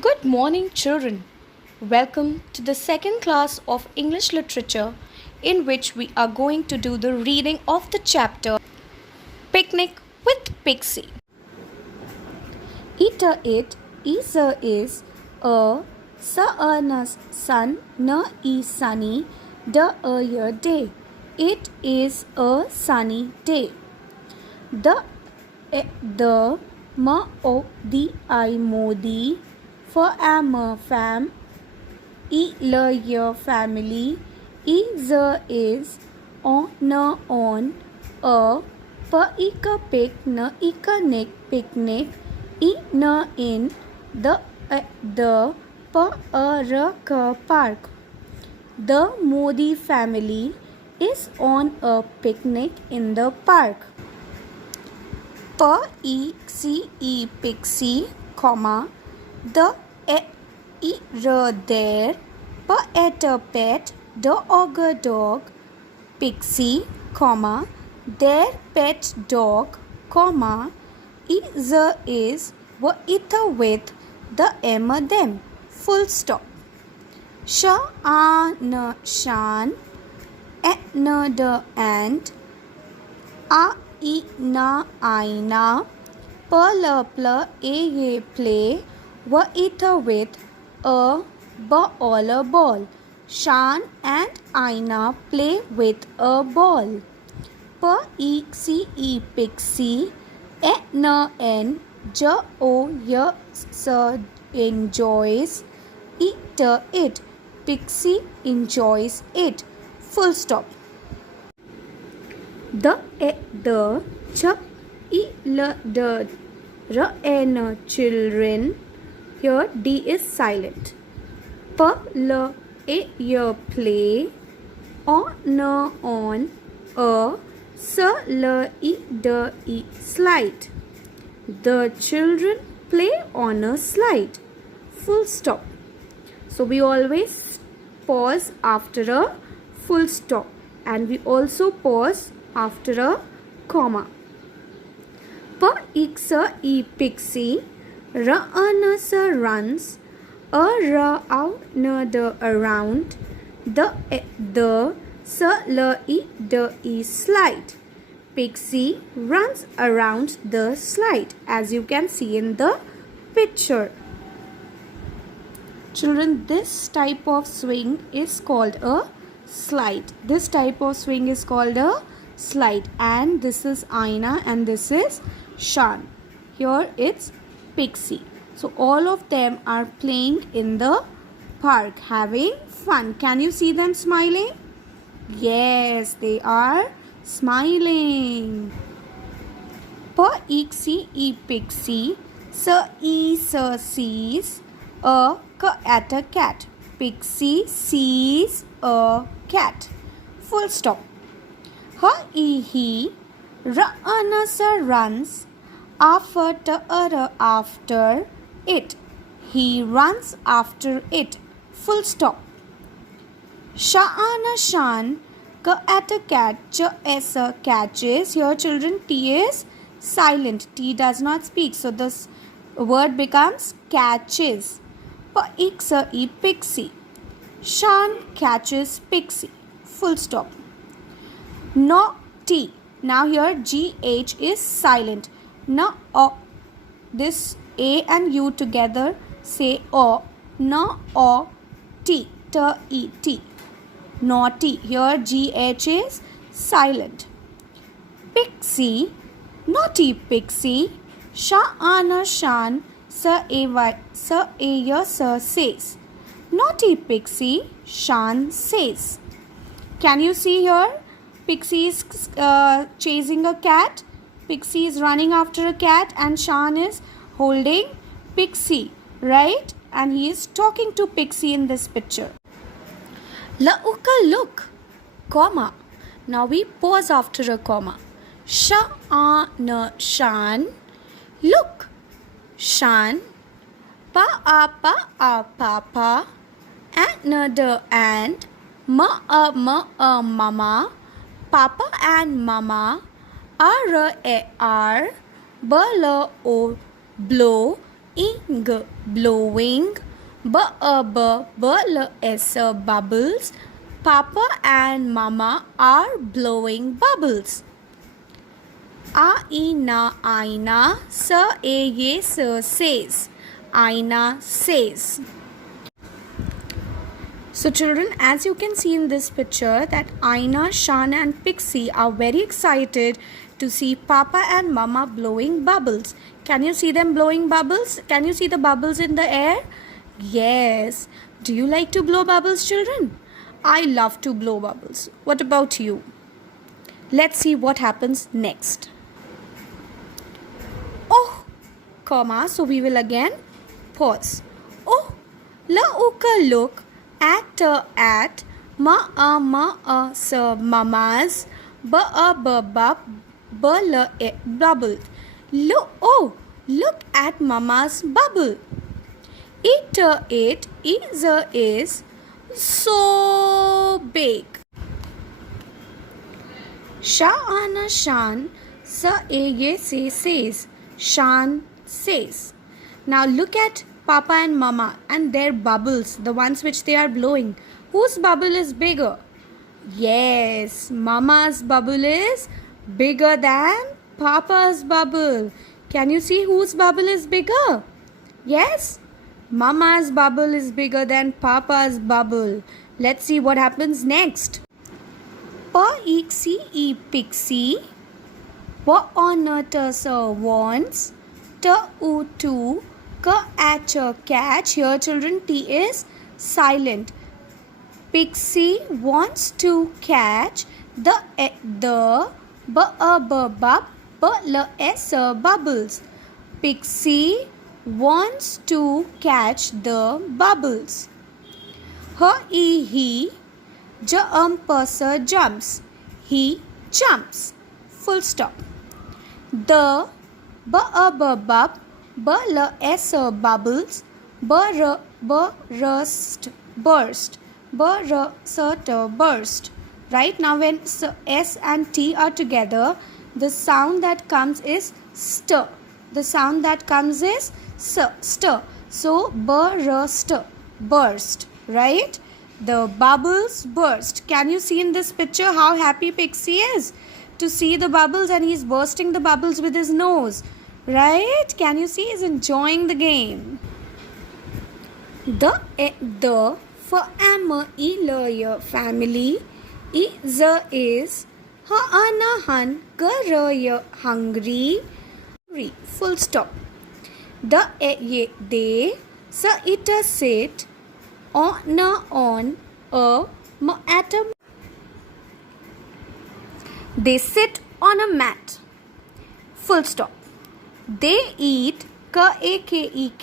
Good morning, children. Welcome to the second class of English literature, in which we are going to do the reading of the chapter Picnic with Pixie. Ita it, isa is, a, sa na sun, na e sunny, da a year day. It is a sunny day. The ma o the I modi, for am a fam, e la year family, e the is, on na on, a, pa ika pic na ika nick picnic, e na in, the pa a ra ka park. The Modi family is on a picnic in the park. P-E-C-E pixie, comma, the there, at a pet, the ogre dog, pixie, comma, their pet dog, comma, is, with, the them, full stop. Shan, the and, aina, play, with, a ball. Shan and Aina play with a ball. Pixie, n, enjoys, it. Pixie enjoys it. Full stop. The children. Here D is silent. Play. On. Slide. The children play on a slide. Full stop. So we always pause after a full stop, and we also pause after a comma. Pixie, runs, around, the slide. Pixie runs around the slide, as you can see in the picture. Children, this type of swing is called a slide. This type of swing is called a slide, and this is Aina and this is Shan. Here it's Pixie. So all of them are playing in the park, having fun. Can you see them smiling? Yes, they are smiling. Pixie, sees, at a cat. Pixie sees a cat. Full stop. He runs after it. He runs after it. Full stop. Shan at a cat. Catches. Here children, T is silent. T does not speak. So this word becomes catches. Pixie. Shan catches Pixie. Full stop. Naughty. Now here GH is silent. This A and U together say O. T. T. Naughty. Here GH is silent. Pixie. Naughty Pixie. Shan. Says. Naughty Pixie. Shan says. Can you see here? Pixie is chasing a cat. Pixie is running after a cat, and Shan is holding Pixie, right? And he is talking to Pixie in this picture. Look, comma. Now we pause after a comma. Shan. Look. Shan. Papa. Another and. Mama. Papa and Mama are, blow, ing, blowing. B l s bubbles. Papa and Mama are blowing bubbles. Aina, Aina, sa a ye says. Aina says. So children, as you can see in this picture that Aina, Shan and Pixie are very excited to see Papa and Mama blowing bubbles. Can you see them blowing bubbles? Can you see the bubbles in the air? Yes. Do you like to blow bubbles, children? I love to blow bubbles. What about you? Let's see what happens next. Oh, comma. So we will again pause. Oh, la uka look at ma sa mamas ba bubble. Look, oh, look at mama's bubble. It is so big. Sha'ana Shan sa a ye says. Shan says. Now look at Papa and Mama and their bubbles, the ones which they are blowing. Whose bubble is bigger? Yes, Mama's bubble is bigger than Papa's bubble. Can you see whose bubble is bigger? Yes, Mama's bubble is bigger than Papa's bubble. Let's see what happens next. Pixie, Pixie. What on earth wants? To catch. Here children, T is silent. Pixie wants to catch the bubbles. Pixie wants to catch the bubbles. He jumps. He jumps. Full stop. The bubbles burst. Right now when S and T are together, the sound that comes is stir. The sound that comes is stir. So burst, right? The bubbles burst. Can you see in this picture how happy Pixie is to see the bubbles, and he's bursting the bubbles with his nose, right? Can you see he's enjoying the game? The for family is han hungry. Full stop. They sit on a atom. They sit on a mat. Full stop. They eat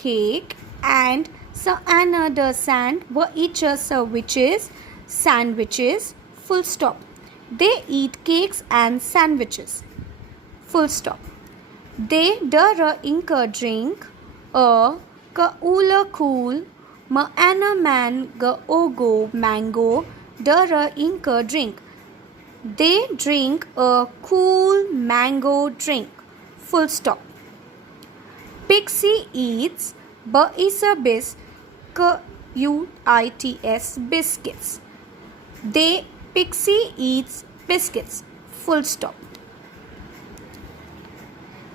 cake and another sandwiches. Full stop. They eat cakes and sandwiches. Full stop. They drink a cool man ogo mango drink. They drink a cool mango drink. Full stop. Pixie eats biscuits. Pixie eats biscuits. Full stop.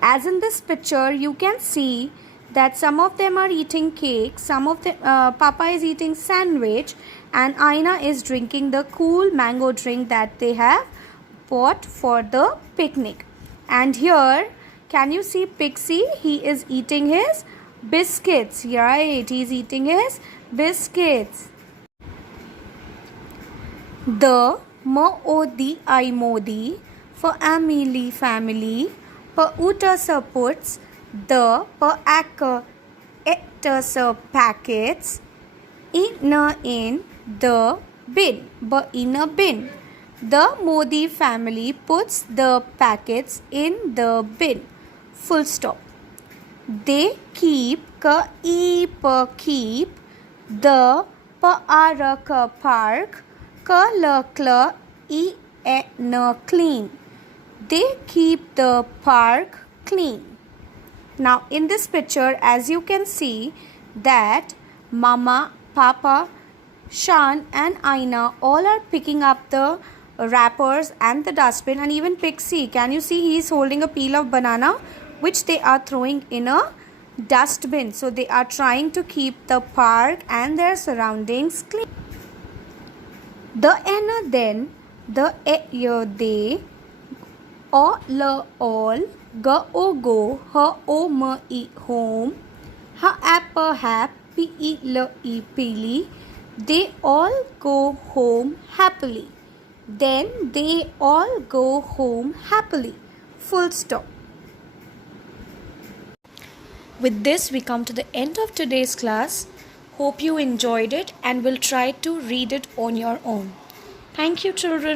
As in this picture, you can see that some of them are eating cake, some of the Papa is eating sandwich, and Aina is drinking the cool mango drink that they have bought for the picnic. And here, can you see Pixie? He is eating his biscuits, right? He's eating his biscuits. The Modi for family. Uta puts the packets in the bin. In a bin. The Modi family puts the packets in the bin. Full stop. They keep the park clean. They keep the park clean. Now in this picture, as you can see that Mama, Papa, Shan and Aina all are picking up the wrappers and the dustbin, and even Pixie, can you see he is holding a peel of banana which they are throwing in a dustbin. So they are trying to keep the park and their surroundings clean. The ena then, the ye they, o la all, ga o go, ha o ma e home, ha appa hap, p e l e peely. They all go home happily. Then they all go home happily. Full stop. With this, we come to the end of today's class. Hope you enjoyed it and will try to read it on your own. Thank you, children.